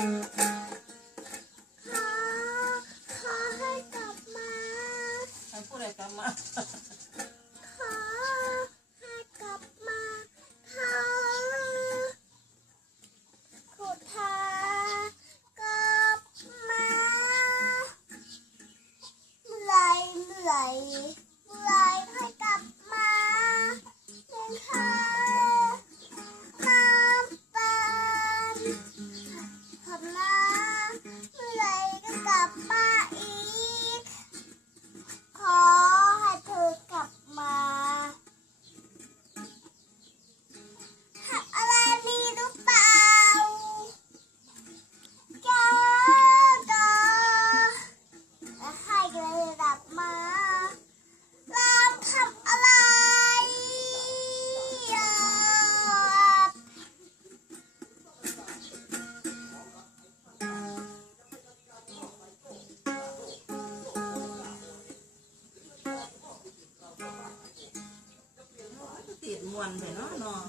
ขอขอให้กลับมาใอะไรกลับมา ขอให้กลับมาขอขุดทากลับมาไหลไหลไหให้กลับมาเป็นข้า Bye. มวนไปเนาะเนาะ